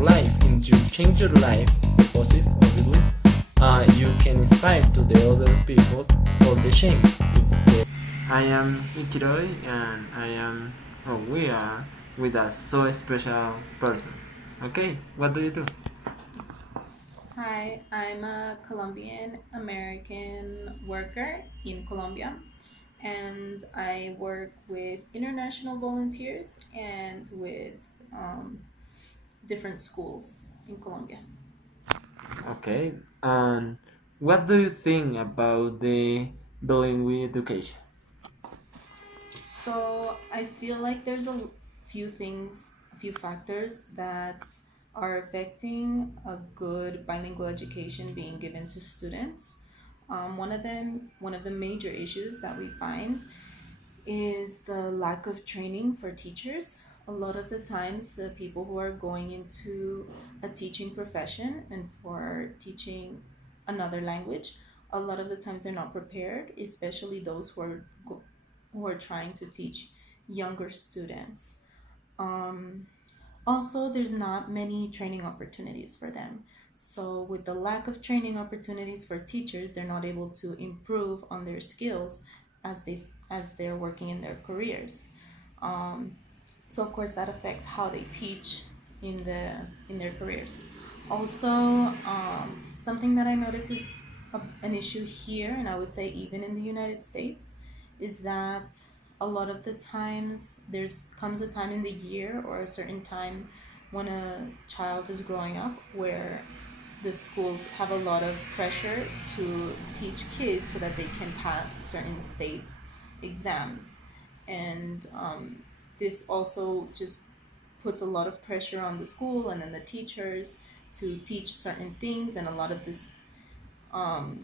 your life and to change your life, positive or good, you can inspire to the other people for the change. If they... I am Ikiroi and we are with a so special person. Okay, what do you do? Hi, I'm a Colombian American worker in Colombia, and I work with international volunteers and with um, different schools in Colombia. Okay, and what do you think about the bilingual education? So I feel like there's few things, a few factors that are affecting a good bilingual education being given to students. One of the major issues that we find is the lack of training for teachers. A lot of the times, the people who are going into a teaching profession and for teaching another language, a lot of the times they're not prepared, especially those who are trying to teach younger students. Um, Also, there's not many training opportunities for them. So, with the lack of training opportunities for teachers, they're not able to improve on their skills as they're working in their careers. Um, so, of course, that affects how they teach in their careers. Also, something that I notice is an issue here, and I would say even in the United States, is that a lot of the times there's comes a time in the year or a certain time when a child is growing up where the schools have a lot of pressure to teach kids so that they can pass certain state exams, and this also just puts a lot of pressure on the school and then the teachers to teach certain things, and a lot of this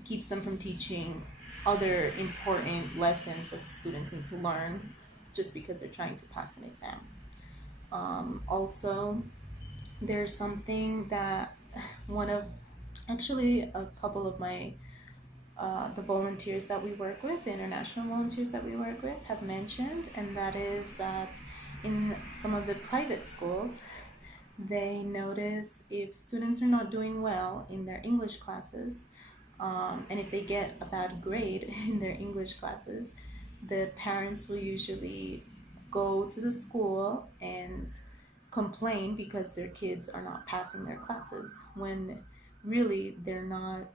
keeps them from teaching other important lessons that the students need to learn just because they're trying to pass an exam. Also, there's something that one of actually a couple of my the volunteers that we work with, the international volunteers that we work with, have mentioned, and that is that in some of the private schools, they notice if students are not doing well in their English classes, and if they get a bad grade in their English classes, the parents will usually go to the school and complain because their kids are not passing their classes when really they're not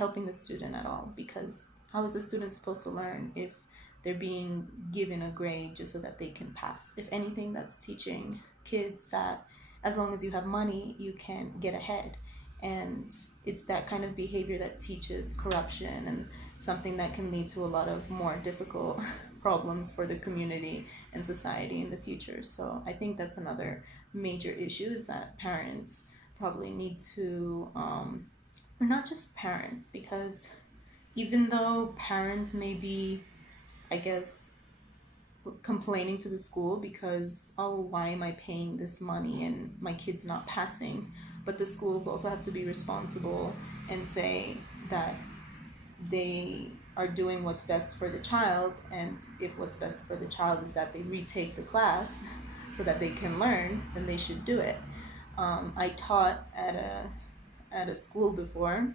helping the student at all, because how is the student supposed to learn if they're being given a grade just so that they can pass? If anything, that's teaching kids that as long as you have money, you can get ahead. And it's that kind of behavior that teaches corruption and something that can lead to a lot of more difficult problems for the community and society in the future. So I think that's another major issue, is that parents probably need to, or not just parents, because even though parents may be, I guess, complaining to the school because, oh, why am I paying this money and my kid's not passing? But the schools also have to be responsible and say that they are doing what's best for the child, and if what's best for the child is that they retake the class so that they can learn, then they should do it. I taught at a school before,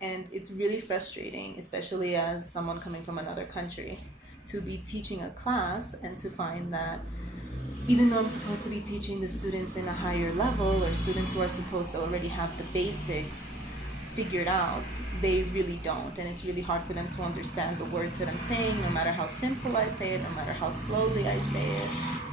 and it's really frustrating, especially as someone coming from another country, to be teaching a class and to find that even though I'm supposed to be teaching the students in a higher level, or students who are supposed to already have the basics figured out, they really don't. And it's really hard for them to understand the words that I'm saying, no matter how simple I say it, no matter how slowly I say it.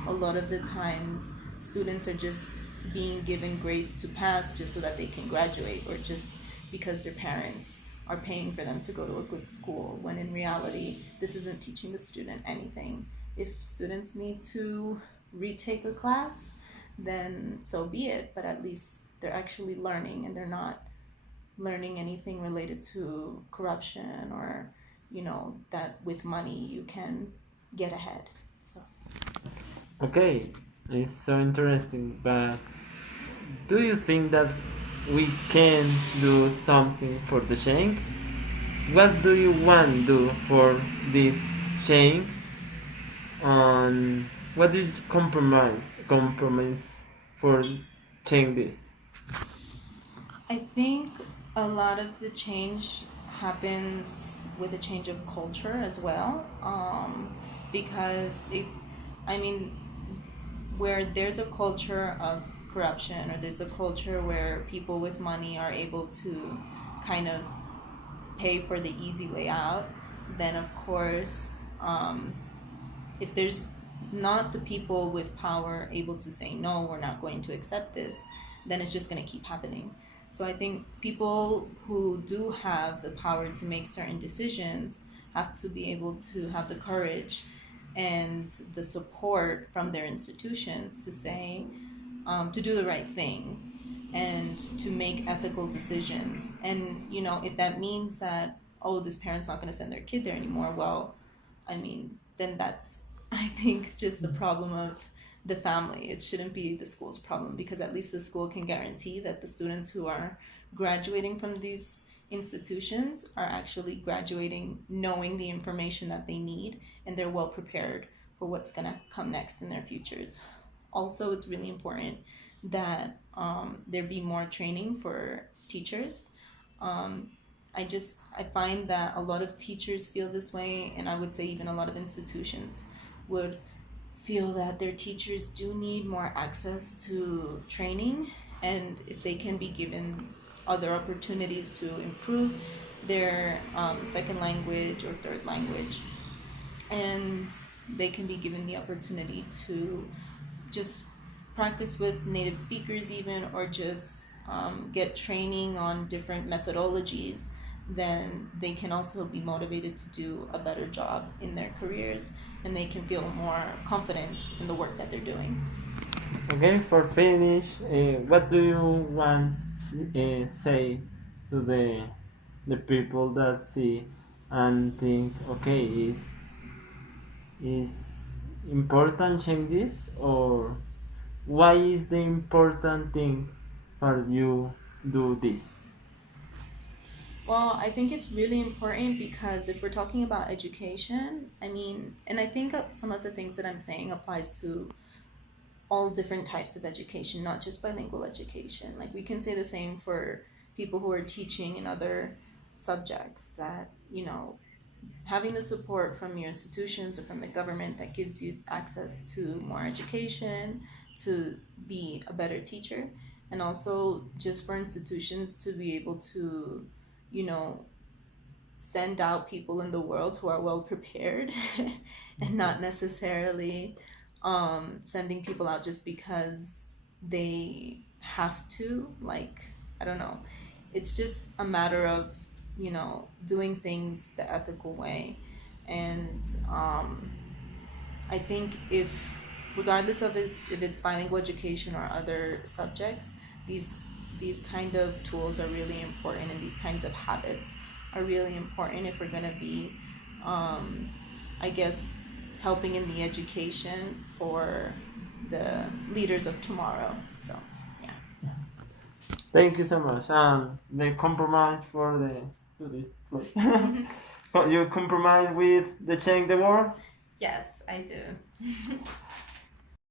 A lot of the times, students are just being given grades to pass just so that they can graduate, or just because their parents are paying for them to go to a good school, when in reality, this isn't teaching the student anything. If students need to retake a class, then so be it, but at least they're actually learning, and they're not learning anything related to corruption, or that with money you can get ahead. So Okay, it's so interesting, but do you think that we can do something for the change? What do you want to do for this change? And what is compromise for change this? I think a lot of the change happens with a change of culture as well, because I mean, where there's a culture of corruption, or there's a culture where people with money are able to kind of pay for the easy way out, then of course, if there's not the people with power able to say, no, we're not going to accept this, then it's just going to keep happening. So I think people who do have the power to make certain decisions have to be able to have the courage and the support from their institutions to say, to do the right thing and to make ethical decisions. And, you know, if that means that, oh, this parent's not going to send their kid there anymore, well, I mean, then that's, I think, just the problem of the family. It shouldn't be the school's problem, because at least the school can guarantee that the students who are graduating from these institutions are actually graduating knowing the information that they need, and they're well prepared for what's going to come next in their futures. Also, it's really important that there be more training for teachers. I find that a lot of teachers feel this way, and I would say even a lot of institutions would feel that their teachers do need more access to training, and if they can be given other opportunities to improve their second language or third language, and they can be given the opportunity to just practice with native speakers even, or just get training on different methodologies, then they can also be motivated to do a better job in their careers, and they can feel more confidence in the work that they're doing. Okay, for finish, what do you want say to the people that see and think, okay, is important changes, or why is the important thing for you do this? Well, I think it's really important because if we're talking about education, I mean, and I think some of the things that I'm saying applies to all different types of education, not just bilingual education. Like, we can say the same for people who are teaching in other subjects, that, you know, having the support from your institutions or from the government that gives you access to more education, to be a better teacher, and also just for institutions to be able to, you know, send out people in the world who are well prepared and not necessarily sending people out just because they have to. Like, I don't know. It's just a matter of, you know, doing things the ethical way. And I think regardless of if it's bilingual education or other subjects, these kind of tools are really important, and these kinds of habits are really important if we're going to be, I guess, helping in the education for the leaders of tomorrow. So, yeah. Thank you so much. The compromise for this place. You compromise with the change the world? Yes, I do.